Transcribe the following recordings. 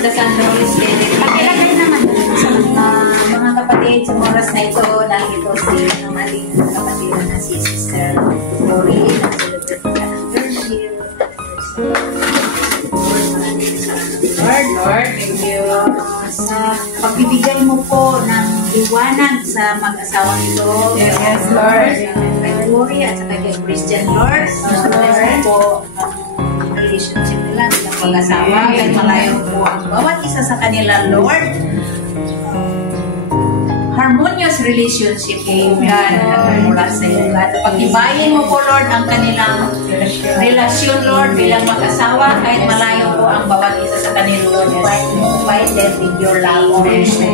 magdasal Holy Spirit. Pakilagay naman mga kapatid sa oras na ito, dahil ito si amaling kapatid na si Sister Lori na Lord, thank you sa pagbibigay mo po ng liwanag sa mag-asawang ito. Yes, Lord. Kay Lori at sa kay Christian, Lord. Bless po ang relationship nila ng mag-asawa. Kahit malayo po ang bawat isa sa kanila, Lord. Harmonious relationship, God, mula sa iyo, God. Pagtibayin mo po, Lord, ang kanilang relasyon, Lord, bilang mag-asawa, kahit malayo po ang bawat isa sa kanila, Lord. Find them with your love,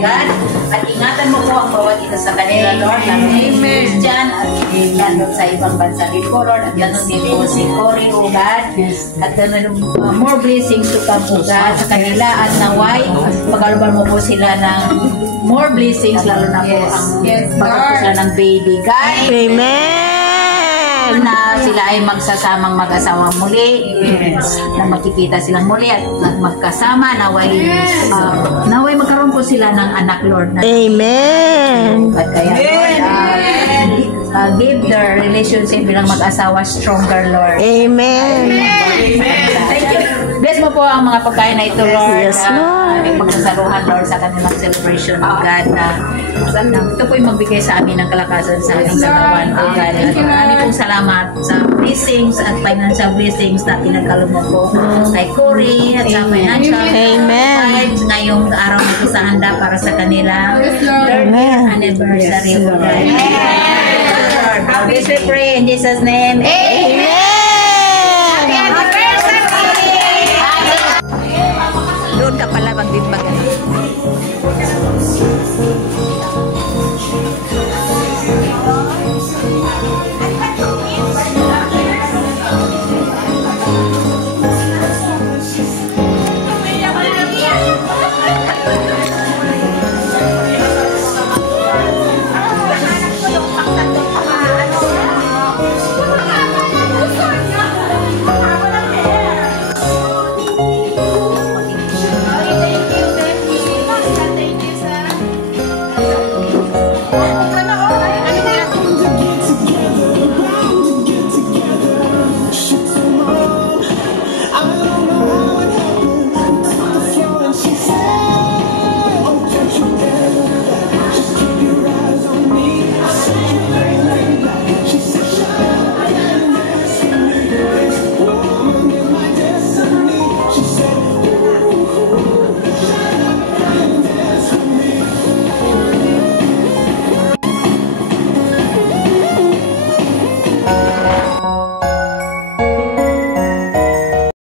God. At ingatan mo po ang bawat isa sa kanila, Lord, lalo na yung Christian, at lalo sa ibang bansa rin po, Lord, at gano'n din po si Cory, O God, at gano'n more blessings to come, O God, sa kanila, at naway, pagkaluban mo po sila ng more blessings, lalo na po ang pagkakas sila ng baby. God, Amen! Na sila ay magsasamang mag-asawa muli, na makikita silang muli at magkasama, naway magkaroon po sila ng anak, Lord. Amen! At kaya, Lord, give their relationship bilang mag-asawa stronger, Lord. Amen! Thank you. Bless mo po ang mga pagkain na ito, Lord. Yes, Lord. Pagsasaluhan, Lord, sa kanilang celebration, O God, na ito po yung magbigay sa amin ng kalakasan sa aming katawan, O God. At maraming pong salamat sa blessings at financial blessings na pinagkaloob mo po kay Cory at sa financial Amen. ngayong araw na ito sa handa para sa kanila 30th anniversary, O God. Lord, we pray in Jesus' name. Amen.